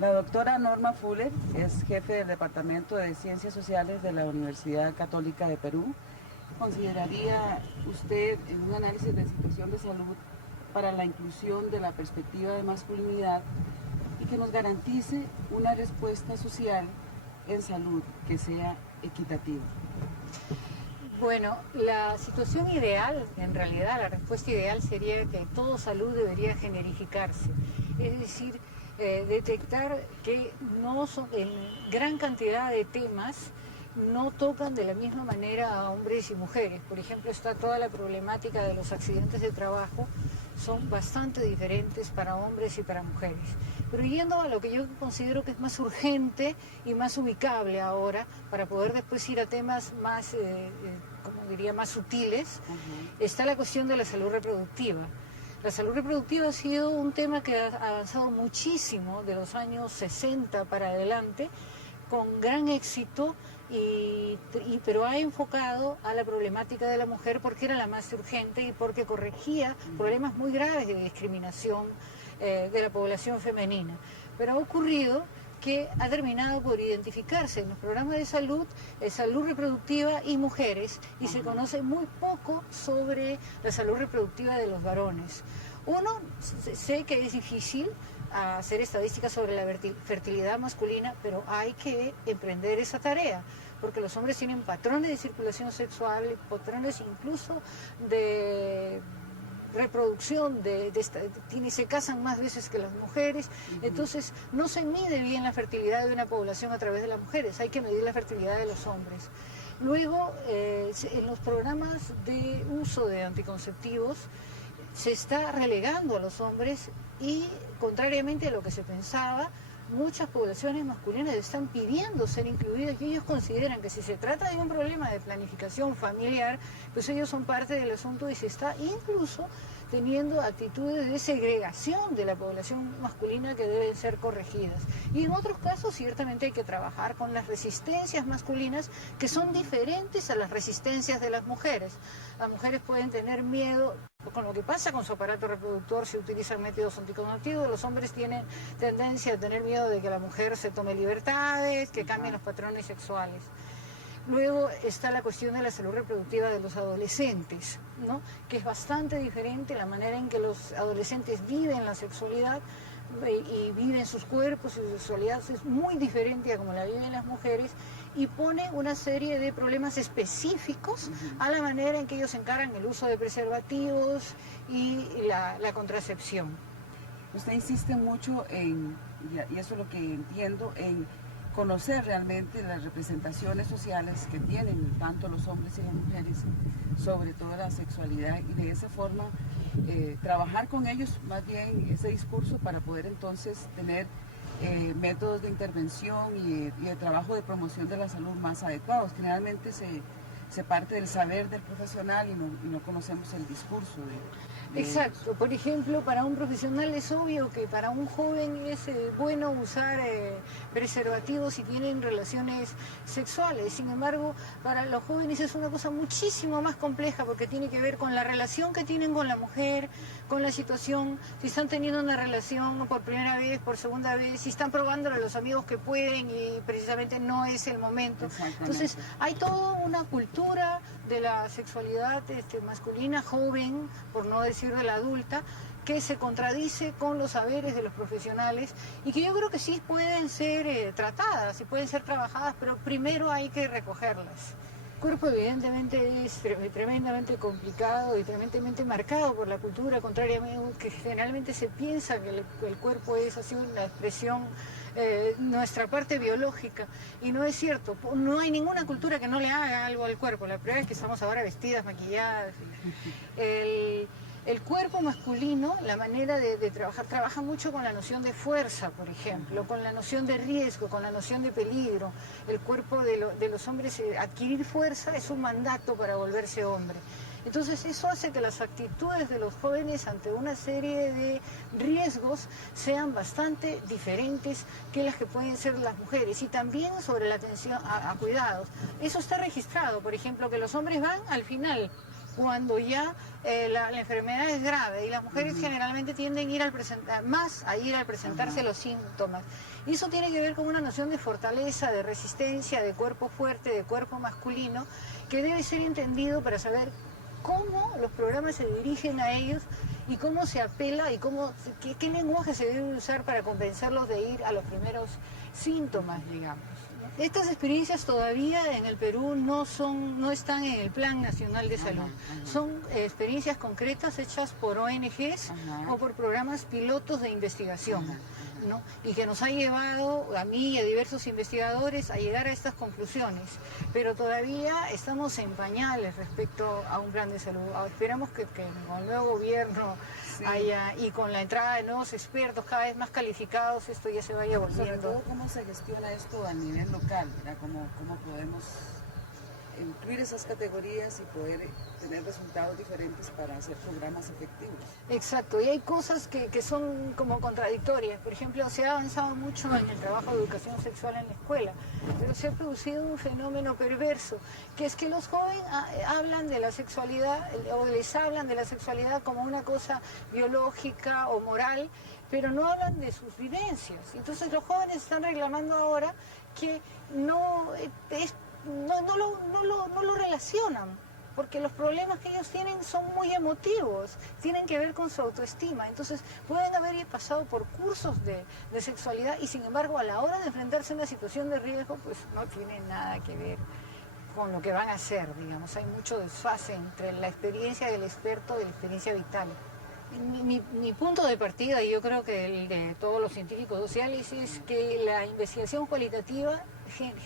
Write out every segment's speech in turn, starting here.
La doctora Norma Fuller es jefe del Departamento de Ciencias Sociales de la Universidad Católica de Perú. ¿Consideraría usted en un análisis de situación de salud para la inclusión de la perspectiva de masculinidad y que nos garantice una respuesta social en salud que sea equitativa? Bueno, la situación ideal, en realidad la respuesta ideal sería que toda salud debería generificarse, es decir, detectar que no son, en gran cantidad de temas no tocan de la misma manera a hombres y mujeres. Por ejemplo, está toda la problemática de los accidentes de trabajo, son bastante diferentes para hombres y para mujeres. Pero yendo a lo que yo considero que es más urgente y más ubicable ahora, para poder después ir a temas más, como diría, más sutiles, está la cuestión de la salud reproductiva. La salud reproductiva ha sido un tema que ha avanzado muchísimo de los años 60 para adelante, con gran éxito, pero ha enfocado a la problemática de la mujer porque era la más urgente y porque corregía problemas muy graves de discriminación de la población femenina. Pero ha ocurrido que ha terminado por identificarse en los programas de salud, salud reproductiva y mujeres, y se conoce muy poco sobre la salud reproductiva de los varones. Uno, sé que es difícil hacer estadísticas sobre la fertilidad masculina, pero hay que emprender esa tarea, porque los hombres tienen patrones de circulación sexual, patrones incluso de reproducción, se casan más veces que las mujeres, entonces no se mide bien la fertilidad de una población a través de las mujeres, hay que medir la fertilidad de los hombres. Luego, en los programas de uso de anticonceptivos, se está relegando a los hombres y, contrariamente a lo que se pensaba, muchas poblaciones masculinas están pidiendo ser incluidas y ellos consideran que si se trata de un problema de planificación familiar, pues ellos son parte del asunto y se está incluso teniendo actitudes de segregación de la población masculina que deben ser corregidas. Y en otros casos ciertamente hay que trabajar con las resistencias masculinas que son diferentes a las resistencias de las mujeres. Las mujeres pueden tener miedo con lo que pasa con su aparato reproductor si utilizan métodos anticonceptivos. Los hombres tienen tendencia a tener miedo de que la mujer se tome libertades, que cambien los patrones sexuales. Luego está la cuestión de la salud reproductiva de los adolescentes, ¿no? Que es bastante diferente la manera en que los adolescentes viven la sexualidad y viven sus cuerpos y su sexualidad es muy diferente a como la viven las mujeres y pone una serie de problemas específicos a la manera en que ellos encaran el uso de preservativos y la contracepción. Usted insiste mucho en, y eso es lo que entiendo, en conocer realmente las representaciones sociales que tienen tanto los hombres y las mujeres sobre toda la sexualidad y de esa forma trabajar con ellos más bien ese discurso para poder entonces tener métodos de intervención y de trabajo de promoción de la salud más adecuados. Generalmente se parte del saber del profesional y no conocemos el discurso Exacto, por ejemplo, para un profesional es obvio que para un joven es bueno usar preservativos si tienen relaciones sexuales, sin embargo, para los jóvenes es una cosa muchísimo más compleja porque tiene que ver con la relación que tienen con la mujer, con la situación, si están teniendo una relación por primera vez, por segunda vez, si están probándolo a los amigos que pueden y precisamente no es el momento. Entonces, hay toda una cultura de la sexualidad masculina joven, por no decir de la adulta, que se contradice con los saberes de los profesionales y que yo creo que sí pueden ser tratadas y pueden ser trabajadas, pero primero hay que recogerlas. El cuerpo evidentemente es tremendamente complicado y tremendamente marcado por la cultura, contrariamente que generalmente se piensa que el cuerpo es así una expresión, nuestra parte biológica, y no es cierto. No hay ninguna cultura que no le haga algo al cuerpo. La prueba es que estamos ahora vestidas, maquilladas. El cuerpo masculino, la manera de trabajar, trabaja mucho con la noción de fuerza, por ejemplo, con la noción de riesgo, con la noción de peligro. El cuerpo de los hombres, adquirir fuerza es un mandato para volverse hombre. Entonces eso hace que las actitudes de los jóvenes ante una serie de riesgos sean bastante diferentes que las que pueden ser las mujeres. Y también sobre la atención a cuidados. Eso está registrado, por ejemplo, que los hombres van al final cuando ya la enfermedad es grave y las mujeres generalmente tienden a ir al presentarse los síntomas. Y eso tiene que ver con una noción de fortaleza, de resistencia, de cuerpo fuerte, de cuerpo masculino, que debe ser entendido para saber cómo los programas se dirigen a ellos y cómo se apela y qué lenguaje se debe usar para convencerlos de ir a los primeros síntomas, digamos. Estas experiencias todavía en el Perú no están en el Plan Nacional de Salud. Son experiencias concretas hechas por ONGs o por programas pilotos de investigación, ¿no? Y que nos ha llevado a mí y a diversos investigadores a llegar a estas conclusiones. Pero todavía estamos en pañales respecto a un plan de salud. Esperamos que con el nuevo gobierno y con la entrada de nuevos expertos cada vez más calificados, esto ya se vaya volviendo. Sobre todo, ¿cómo se gestiona esto a nivel local? ¿Verdad? ¿Cómo podemos incluir esas categorías y poder tener resultados diferentes para hacer programas efectivos? Exacto, y hay cosas que son como contradictorias. Por ejemplo, se ha avanzado mucho en el trabajo de educación sexual en la escuela, pero se ha producido un fenómeno perverso, que es que los jóvenes hablan de la sexualidad, o les hablan de la sexualidad como una cosa biológica o moral, pero no hablan de sus vivencias. Entonces los jóvenes están reclamando ahora que no lo relacionan, porque los problemas que ellos tienen son muy emotivos, tienen que ver con su autoestima. Entonces pueden haber pasado por cursos de sexualidad y sin embargo a la hora de enfrentarse a una situación de riesgo, pues no tienen nada que ver con lo que van a hacer, digamos. Hay mucho desfase entre la experiencia del experto y la experiencia vital. Mi punto de partida, y yo creo que el de todos los científicos sociales, es que la investigación cualitativa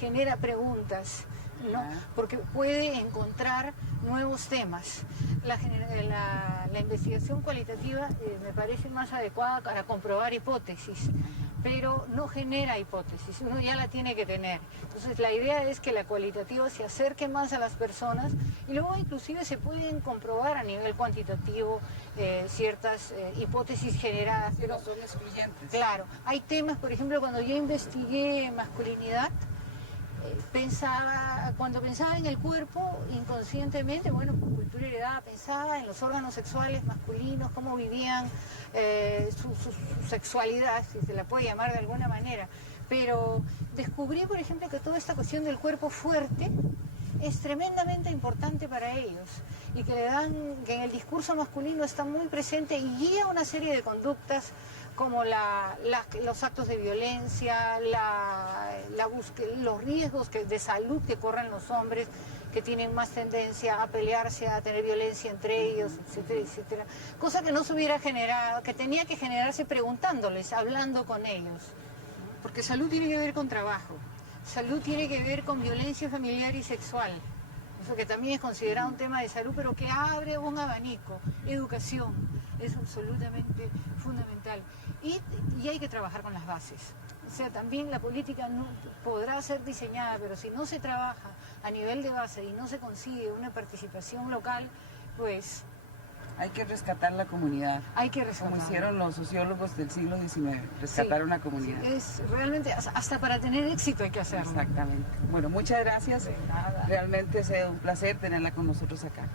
genera preguntas, ¿no? Porque puede encontrar nuevos temas. La investigación cualitativa me parece más adecuada para comprobar hipótesis, pero no genera hipótesis, uno ya la tiene que tener. Entonces la idea es que la cualitativa se acerque más a las personas y luego inclusive se pueden comprobar a nivel cuantitativo ciertas hipótesis generadas. Pero son excluyentes. Claro, hay temas, por ejemplo, cuando yo investigué masculinidad, cuando pensaba en el cuerpo, inconscientemente, bueno, por cultura heredada, pensaba en los órganos sexuales masculinos, cómo vivían su sexualidad, si se la puede llamar de alguna manera. Pero descubrí, por ejemplo, que toda esta cuestión del cuerpo fuerte es tremendamente importante para ellos y que que en el discurso masculino está muy presente y guía una serie de conductas como los actos de violencia, los riesgos de salud que corren los hombres, que tienen más tendencia a pelearse, a tener violencia entre ellos, etcétera, etcétera. Cosa que no se hubiera generado, que tenía que generarse preguntándoles, hablando con ellos. Porque salud tiene que ver con trabajo, salud tiene que ver con violencia familiar y sexual. Eso que también es considerado un tema de salud, pero que abre un abanico. Educación es absolutamente fundamental. Y hay que trabajar con las bases. O sea, también la política no podrá ser diseñada, pero si no se trabaja a nivel de base y no se consigue una participación local, pues hay que rescatar la comunidad. Hay que rescatar. Como hicieron los sociólogos del siglo XIX, rescatar una comunidad. Sí, es realmente, hasta para tener éxito hay que hacerlo. Exactamente. Bueno, muchas gracias. De nada. Realmente es un placer tenerla con nosotros acá.